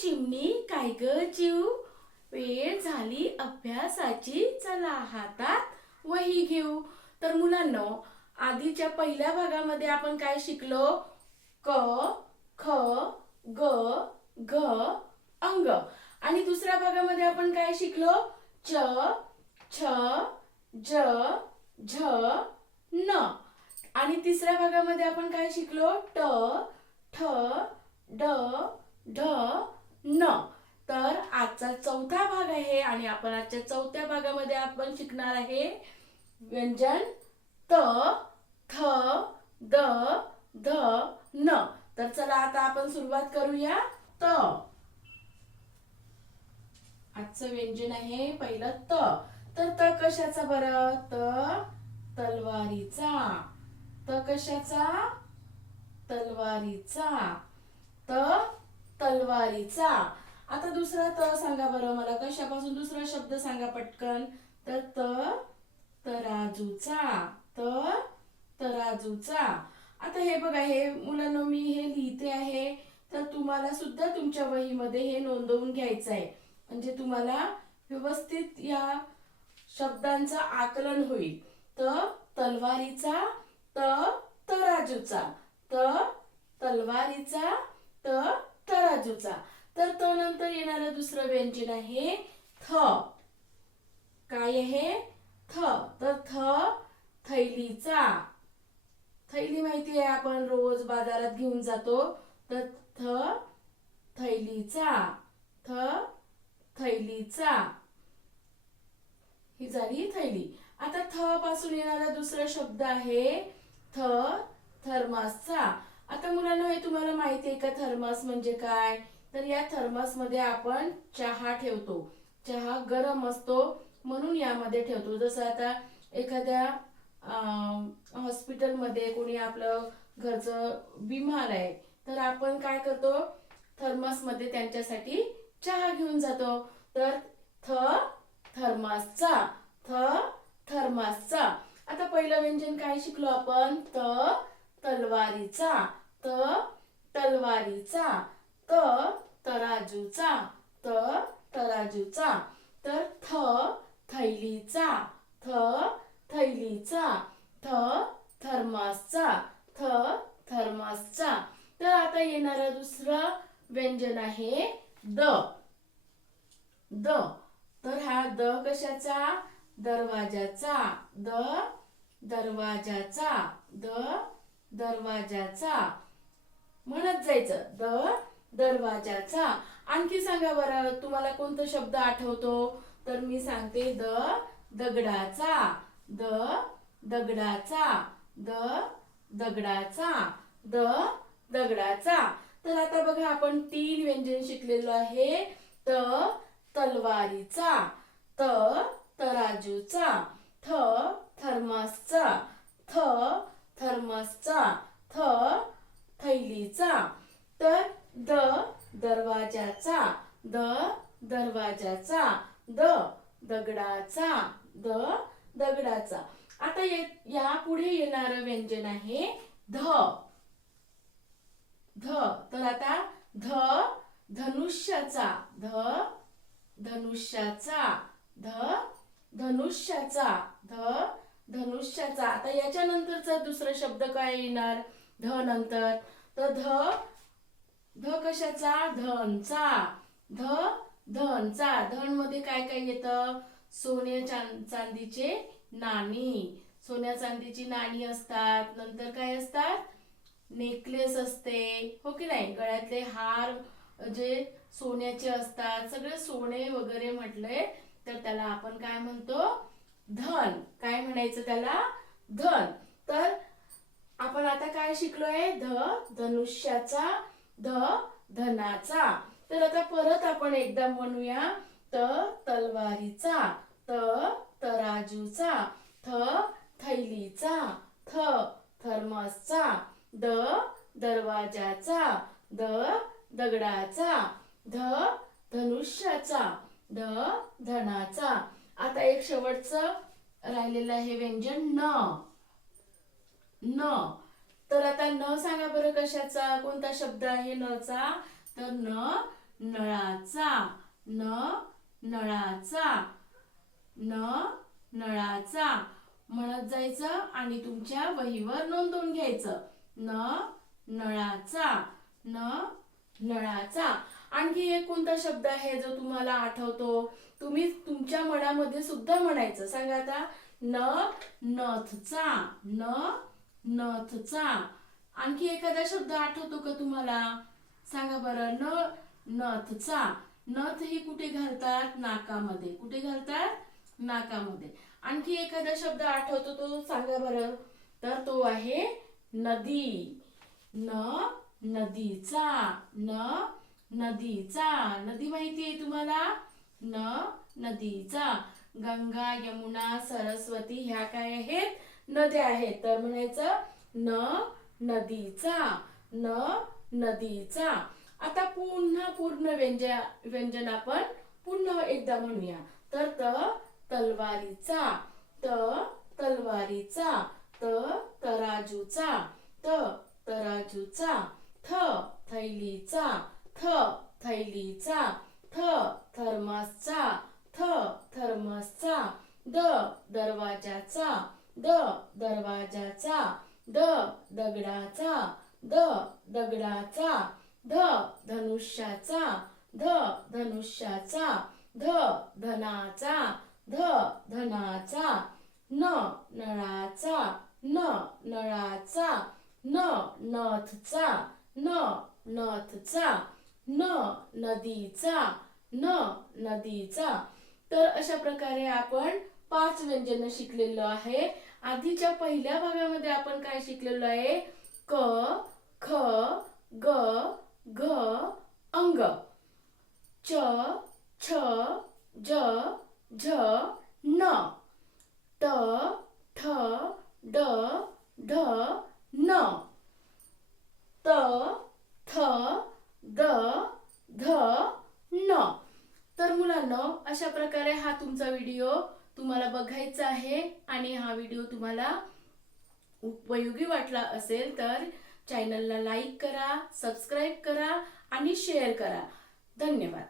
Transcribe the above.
चिमणी काय ग जीव, वेळ झाली अभ्यासाची, चला हातात वही घेऊ. तर मुलांनो, आधीच्या पहिल्या भागामध्ये आपण काय शिकलो? क, ख, ग, घ, अंग. आणि दुसऱ्या भागामध्ये आपण काय शिकलो? च, छ, ज, झ, न. आणि तिसऱ्या भागामध्ये आपण काय शिकलो? ट, ठ, ड, ढ, न. तर आजचा चौथा भाग आहे आणि आपण आजच्या चौथ्या भागामध्ये आपण शिकणार आहे व्यंजन त, थ, द, ध, न. तर चला आता आपण सुरुवात करूया. त. आजचं व्यंजन आहे पहिलं त. तर त कशाचा बरं? तलवारीचा. त कशाचा? तलवारीचा. तलवारीचा. आता दुसरा त सांगा बरं मला. कशापासून? दुसरा शब्द सांगा पटकन. तर तराजूचा. तराजूचा. आता हे बघा, हे मुलांनो मी हे लिहिते आहे, तर तुम्हाला सुद्धा तुमच्या वहीमध्ये हे नोंदवून घ्यायचं आहे, म्हणजे तुम्हाला व्यवस्थित या शब्दांचं आकलन होईल. तलवारीचा, तराजूचा. तलवारीचा, तराजूचा. तर त नंतर येणारं दुसरं व्यंजन आहे थ. काय आहे? थ. तर थैलीचा. थैली माहिती आहे, आपण रोज बाजारात घेऊन जातो. तर थैलीचा. थैलीचा. ही झाली थैली. आता थ पासून येणारा दुसरा शब्द आहे थर्मासचा. आता मुलांना हे तुम्हाला माहिती आहे का थर्मास म्हणजे काय? तर या थर्मास मध्ये आपण चहा ठेवतो. चहा गरम असतो म्हणून यामध्ये ठेवतो. जसं आता एखाद्या हॉस्पिटलमध्ये कोणी आपलं घरचं बिमार आहे, तर आपण काय करतो? थर्मास मध्ये त्यांच्यासाठी चहा घेऊन जातो. तर थर्मासचा. थर्मासचा. आता पहिलं व्यंजन काय शिकलो आपण? तलवारीचा. तलवारीचा. तराजूचा. तराजूचा. तर थैलीचा. थैलीचा. थर्मासचा. थर्मासचा. तर आता येणारं दुसरं व्यंजन आहे द. तर हा द कशाचा? दरवाजाचा. दरवाजाचा. दरवाजाचा. म्हणत जायचं दरवाजाचा. आणखी सांगा बरं, तुम्हाला कोणता शब्द आठवतो? तर मी सांगते दगडाचा. दगडाचा. दगडाचा. दगडाचा. तर आता बघा, आपण 3 व्यंजन शिकलेलो आहे. तलवारीचा. तराजूचा. थर्मासचा. थर्मासचा. थैलीचा. तर दरवाजाचा. दरवाजाचा. दगडाचा. दगडाचा. आता या पुढे येणारं व्यंजन आहे ध. तर आता धनुष्याचा. धनुष्याचा. धनुष्याचा. धनुष्याचा. आता याच्या नंतरचा दुसरा शब्द काय येणार ध नंतर? तर ध कशाचा? धनचा. धनचा. धन मध्ये काय काय येतं? सोने चांदीचे नाणी. सोन्या चांदीची नाणी असतात. नंतर काय असतात? नेकलेस असते, हो की नाही? गळ्यातले हार जे सोन्याचे असतात, सगळे सोने वगैरे म्हटले तर त्याला आपण काय म्हणतो? धन. काय म्हणायचं त्याला? धन. तर आपण आता काय शिकलोय? धनुष्याचा. धनाचा. तर आता परत आपण एकदा म्हणूया. तलवारीचा. तराजूचा. थैलीचा. थर्मासचा. दरवाजाचा. दगडाचा. धनुष्याचा. धनाचा. आता एक शेवटचं राहिलेलं आहे व्यंजन न. तर आता न सांगा बरं कशाचा? कोणता शब्द आहे न चा? तर नळाचा, नळाचा, नळाचा म्हणत जायचं आणि तुमच्या वहीवर नोंदवून घ्यायचं. नळाचा, नळाचा. आणखी एक कोणता शब्द आहे जो तुम्हाला आठवतो? तुम्ही तुमच्या मनामध्ये सुद्धा म्हणायचं. सांगा आता. नथचा, नथचा. आणखी एखादा शब्द आठवतो का तुम्हाला? सांगा बरं. नथचा. नथ ही कुठे घालतात? नाकामध्ये. कुठे घालतात? नाकामध्ये. आणखी एखादा शब्द आठवतो तो सांगा बरं. तर तो आहे नदी. नदीचा, नदीचा. नदी माहिती आहे तुम्हाला? नदीचा. गंगा, यमुना, सरस्वती ह्या काय आहेत? नद्या आहेत. तर म्हणायचं नदीचा, नदीचा. आता पुन्हा पूर्ण व्यंजन आपण पुन्हा एकदा म्हणूया. तर तलवारीचा, तलवारीचा. तराजूचा, तराजूचा. थैलीचा, थैलीचा. थर्मासचा, थर्मसचा. दरवाजाचा, दरवाजाचा. दगडाचा, दगडाचा. धनुष्याचा, धनुष्याचा. धनाचा, धनाचा. नळाचा, नळाचा. नथचा, नथचा. नदीचा, नदीचा. तर अशा प्रकारे आपण 5 व्यंजन शिकलेलो आहे. आधीच्या पहिल्या भागामध्ये आपण काय शिकलेलो आहे? क, ख, ग, घ, अंग. च, छ, ज, झ, न. त, ठ, ड, ढ, न. त, थ, द, ध, न. तर मुलांनो, अशा प्रकारे हा तुमचा व्हिडिओ तुम्हाला बघायचा आहे आणि हा व्हिडिओ तुम्हाला उपयोगी वाटला असेल तर चॅनलला लाईक करा, सबस्क्राईब करा आणि शेअर करा. धन्यवाद.